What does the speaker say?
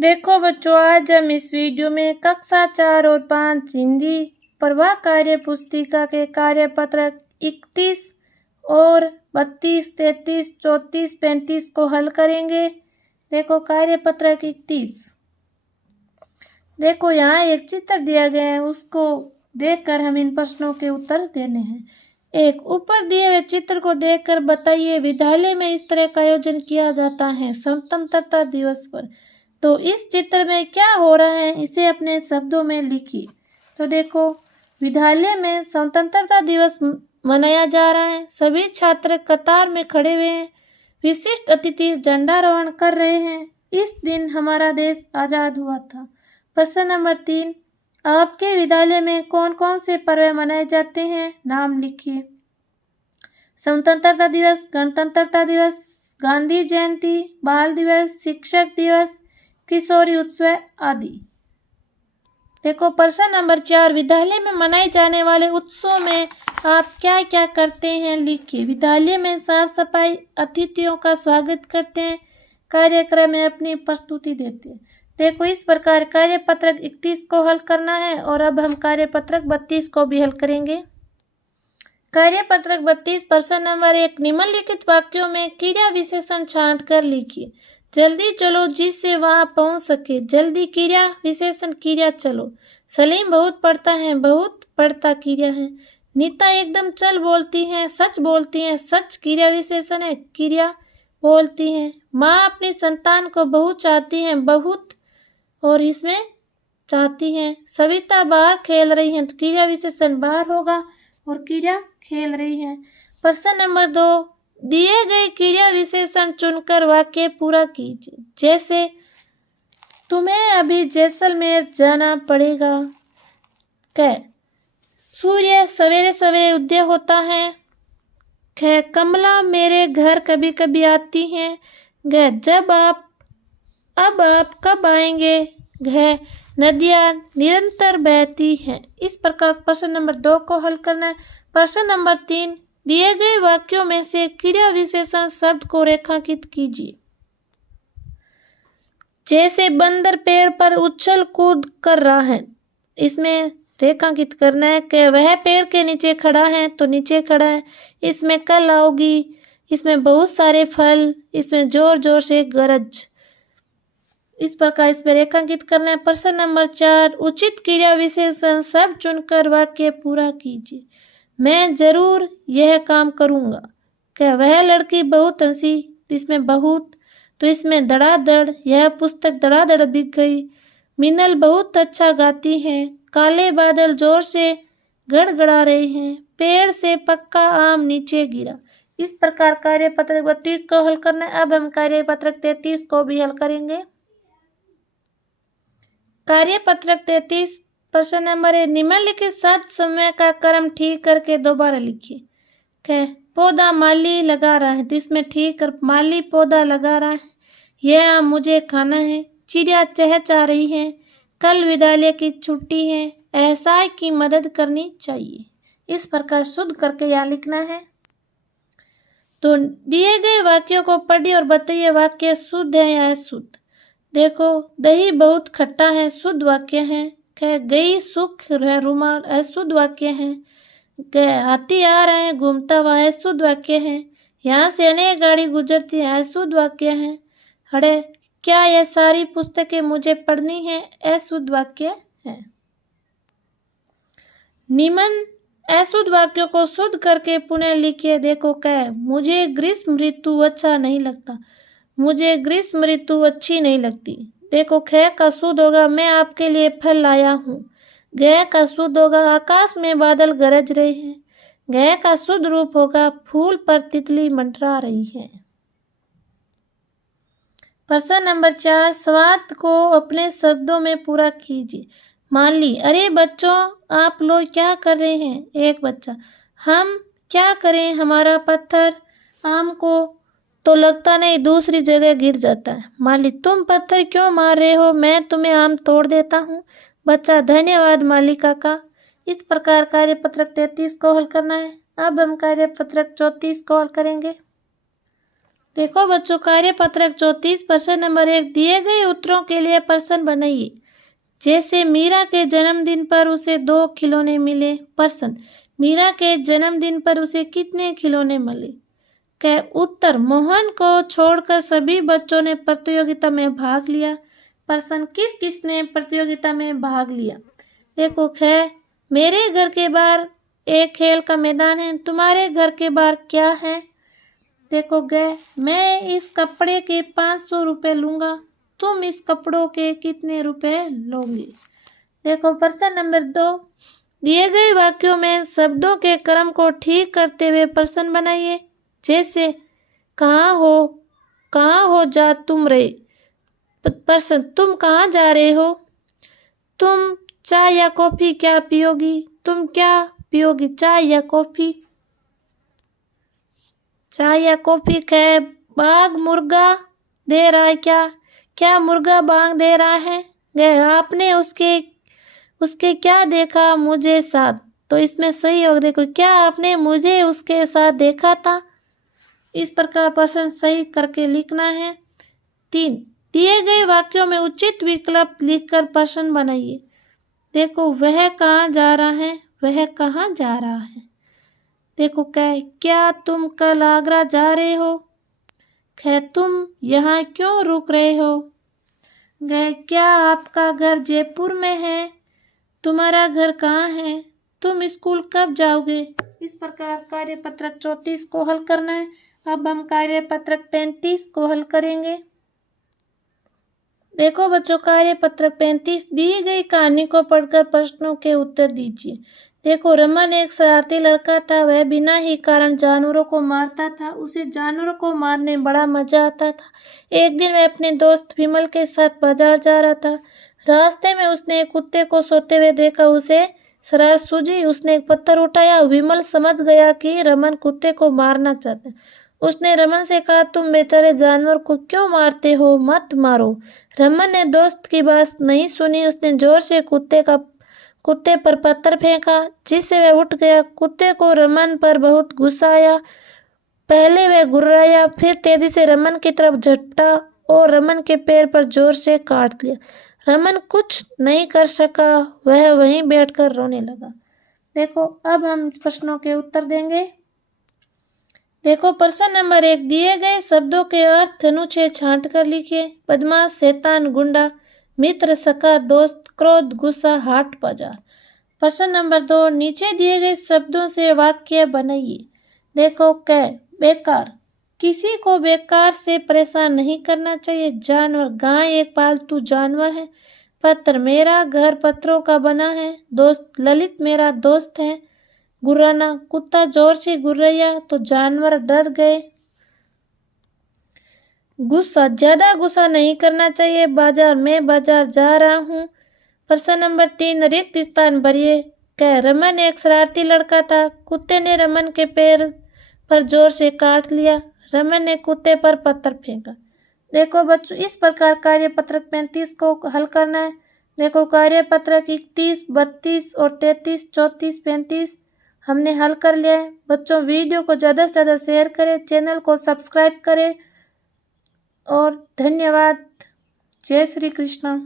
देखो बच्चों, आज हम इस वीडियो में कक्षा 4 और 5 हिंदी प्रवाह कार्य पुस्तिका के कार्यपत्रक 31 और 32, 33, 34, 35 को हल करेंगे। देखो कार्यपत्रक 31। देखो यहाँ एक चित्र दिया गया है, उसको देखकर हम इन प्रश्नों के उत्तर देने हैं। एक, ऊपर दिए हुए चित्र को देखकर बताइए विद्यालय में इस तरह का आयोजन किया जाता है स्वतंत्रता दिवस पर। तो इस चित्र में क्या हो रहा है, इसे अपने शब्दों में लिखिए। तो देखो, विद्यालय में स्वतंत्रता दिवस मनाया जा रहा है। सभी छात्र कतार में खड़े हुए हैं। विशिष्ट अतिथि झंडारोहण कर रहे हैं। इस दिन हमारा देश आजाद हुआ था। प्रश्न नंबर 3, आपके विद्यालय में कौन कौन से पर्व मनाए जाते हैं, नाम लिखिए। स्वतंत्रता दिवस, गणतंत्रता दिवस, गांधी जयंती, बाल दिवस, शिक्षक दिवस, किशोरी उत्सव आदि। देखो प्रश्न नंबर 4, विद्यालय में मनाए जाने वाले उत्सव में आप क्या क्या करते हैं, लिखिए। विद्यालय में साफ सफाई, अतिथियों का स्वागत करते हैं, कार्यक्रम में अपनी प्रस्तुति देते हैं। देखो इस प्रकार कार्यपत्रक 31 को हल करना है और अब हम कार्यपत्रक 32 को भी हल करेंगे। कार्यपत्रक 32, प्रश्न नंबर 1, निम्नलिखित वाक्यों में क्रिया विशेषण छांट कर लिखिए। जल्दी चलो जिससे वहां पहुंच सके। जल्दी क्रिया विशेषण क्रिया चलो। सलीम बहुत पढ़ता है, बहुत पढ़ता क्रिया है। नीता एकदम चल बोलती है, सच बोलती है, सच क्रिया विशेषण है, क्रिया बोलती है। माँ अपनी संतान को बहुत चाहती है, बहुत और इसमें चाहती है। सविता बाहर खेल रही है, तो क्रिया विशेषण बाहर होगा और क्रिया खेल रही है। प्रश्न नंबर 2, दिए गए क्रिया विशेषण चुनकर वाक्य पूरा कीजिए। जैसे तुम्हें अभी जैसलमेर जाना पड़ेगा। क, सूर्य सवेरे सवेरे उदय होता है। ख, कमला मेरे घर कभी कभी आती है। ग, अब आप कब आएंगे। घ, नदियाँ निरंतर बहती हैं। इस प्रकार प्रश्न नंबर 2 को हल करना है। प्रश्न नंबर 3, दिए गए वाक्यों में से क्रिया विशेषण शब्द को रेखांकित कीजिए। जैसे बंदर पेड़ पर उछल कूद कर रहा है, इसमें रेखांकित करना है कि वह पेड़ के नीचे खड़ा है, तो नीचे खड़ा है। इसमें कल आओगी, इसमें बहुत सारे फल, इसमें जोर जोर से गरज। इस प्रकार इसमें रेखांकित करना है। प्रश्न नंबर 4, उचित क्रिया विशेषण शब्द चुनकर वाक्य पूरा कीजिए। मैं जरूर यह काम करूंगा। क्या वह लड़की बहुत हंसी, इसमें बहुत, तो इसमें धड़ाधड़, यह पुस्तक धड़ाधड़ बिक गई। मिनल बहुत अच्छा गाती है। काले बादल जोर से गड़गड़ा रहे हैं। पेड़ से पक्का आम नीचे गिरा। इस प्रकार कार्यपत्रक 32 को हल करना है। अब हम कार्यपत्रक 33 को भी हल करेंगे। कार्यपत्रक 33, प्रश्न नंबर 1, निम्नलिखित शब्द समय का क्रम ठीक करके दोबारा लिखिए। पौधा माली लगा रहा है, तो इसमें ठीक कर, माली पौधा लगा रहा है। यह आम मुझे खाना है। चिड़िया चहचहा रही है। कल विद्यालय की छुट्टी है। एहसास की मदद करनी चाहिए। इस प्रकार शुद्ध करके यहाँ लिखना है। तो दिए गए वाक्यों को पढ़िए और बताइए वाक्य शुद्ध है या अशुद्ध। देखो, दही बहुत खट्टा है, शुद्ध वाक्य है। गई सुख है रुमाल, अशुद्ध वाक्य है। हाथी आ रहे हैं घूमता हुआ, अशुद्ध वाक्य है। यहाँ से अनेक गाड़ी गुजरती है, अशुद्ध वाक्य है। हड़े, क्या यह सारी पुस्तकें मुझे पढ़नी है, अशुद्ध वाक्य है। निम्न अशुद्ध वाक्यों को शुद्ध करके पुनः लिखिए। देखो, मुझे ग्रीष्म ऋतु अच्छा नहीं लगता। मुझे ग्रीष्म ऋतु अच्छी नहीं लगती। देखो, ख का शुद्ध होगा मैं आपके लिए फल लाया हूँ। ग का शुद्ध होगा आकाश में बादल गरज रहे हैं। घ का शुद्ध रूप होगा फूल पर तितली मंडरा रही है। प्रश्न नंबर 4, स्वाद को अपने शब्दों में पूरा कीजिए। मान ली, अरे बच्चों आप लोग क्या कर रहे हैं। एक बच्चा, हम क्या करें, हमारा पत्थर आम को तो लगता नहीं, दूसरी जगह गिर जाता है। माली, तुम पत्थर क्यों मार रहे हो, मैं तुम्हें आम तोड़ देता हूँ। बच्चा, धन्यवाद माली काका। इस प्रकार कार्यपत्रक 33 को हल करना है। अब हम कार्यपत्रक 34 को हल करेंगे। देखो बच्चों, कार्यपत्रक 34 प्रश्न नंबर 1, दिए गए उत्तरों के लिए प्रश्न बनाइए। जैसे मीरा के जन्मदिन पर उसे 2 खिलौने मिले। प्रश्न, मीरा के जन्मदिन पर उसे कितने खिलौने मिले? उत्तर, मोहन को छोड़कर सभी बच्चों ने प्रतियोगिता में भाग लिया। प्रश्न, किस किसने प्रतियोगिता में भाग लिया? देखो मेरे घर के बाहर एक खेल का मैदान है, तुम्हारे घर के बाहर क्या है? देखो मैं इस कपड़े के 500 रुपये लूँगा, तुम इस कपड़ों के कितने रुपए लोगी? देखो प्रश्न नंबर 2, दिए गए वाक्यों में शब्दों के क्रम को ठीक करते हुए प्रश्न बनाइए। जैसे कहाँ हो जा तुम रहे? प्रश्न, तुम कहाँ जा रहे हो? तुम चाय या कॉफी क्या पियोगी? तुम क्या पियोगी, चाय या कॉफी? चाय या कॉफी? बाघ मुर्गा दे रहा है क्या मुर्गा बाघ दे रहा है? आपने उसके क्या देखा मुझे साथ? तो इसमें सही होगा, देखो क्या आपने मुझे उसके साथ देखा था? इस प्रकार प्रश्न सही करके लिखना है। 3, दिए गए वाक्यों में उचित विकल्प लिखकर प्रश्न बनाइए। देखो वह कहाँ जा रहा है? वह कहाँ जा रहा है? देखो क्या तुम कल आगरा जा रहे हो? तुम यहाँ क्यों रुक रहे हो? क्या आपका घर जयपुर में है? तुम्हारा घर कहाँ है? तुम स्कूल कब जाओगे? इस प्रकार कार्यपत्रक 34 को हल करना है। अब हम कार्यपत्रक 35 को हल करेंगे। देखो बच्चों, कार्यपत्रक 35, दी गई कहानी को पढ़कर प्रश्नों के उत्तर दीजिए। देखो, रमन एक शरारती लड़का था। वह बिना ही कारण जानवरों को मारता था। उसे जानवरों को मारने में बड़ा मजा आता था। एक दिन वह अपने दोस्त विमल के साथ बाजार जा रहा था। रास्ते में उसने एक कुत्ते को सोते हुए देखा। उसे शरारत सूझी। उसने एक पत्थर उठाया। विमल समझ गया कि रमन कुत्ते को मारना चाहता है। उसने रमन से कहा, तुम बेचारे जानवर को क्यों मारते हो? मत मारो। रमन ने दोस्त की बात नहीं सुनी। उसने जोर से कुत्ते पर पत्थर फेंका, जिससे वह उठ गया। कुत्ते को रमन पर बहुत गुस्सा आया। पहले वह गुर्राया, फिर तेजी से रमन की तरफ झपटा और रमन के पैर पर जोर से काट लिया। रमन कुछ नहीं कर सका। वह वहीं बैठकर रोने लगा। देखो, अब हम इस प्रश्नों के उत्तर देंगे। देखो, प्रश्न नंबर 1, दिए गए शब्दों के अर्थ अनुच्छेद छांट कर लिखिए। बदमाश, शैतान, गुंडा, मित्र, सखा, दोस्त, क्रोध, गुस्सा, हाट बाजार। प्रश्न नंबर 2, नीचे दिए गए शब्दों से वाक्य बनाइए। देखो बेकार, किसी को बेकार से परेशान नहीं करना चाहिए। जानवर, गाय एक पालतू जानवर है। पत्र, मेरा घर पत्थरों का बना है। दोस्त, ललित मेरा दोस्त है। गुर्राना, कुत्ता जोर से गुर्राया तो जानवर डर गए। गुस्सा, ज्यादा गुस्सा नहीं करना चाहिए। बाजार, मैं बाजार जा रहा हूँ। प्रश्न नंबर 3, रिक्त स्थान भरिए। रमन एक शरारती लड़का था। कुत्ते ने रमन के पैर पर जोर से काट लिया। रमन ने कुत्ते पर पत्थर फेंका। देखो बच्चों, इस प्रकार कार्यपत्रक 35 को हल करना है। देखो, कार्यपत्रक 31, 32 और 33, 34, 35 हमने हल कर लिया है। बच्चों, वीडियो को ज़्यादा से ज़्यादा शेयर करें, चैनल को सब्सक्राइब करें और धन्यवाद। जय श्री कृष्ण।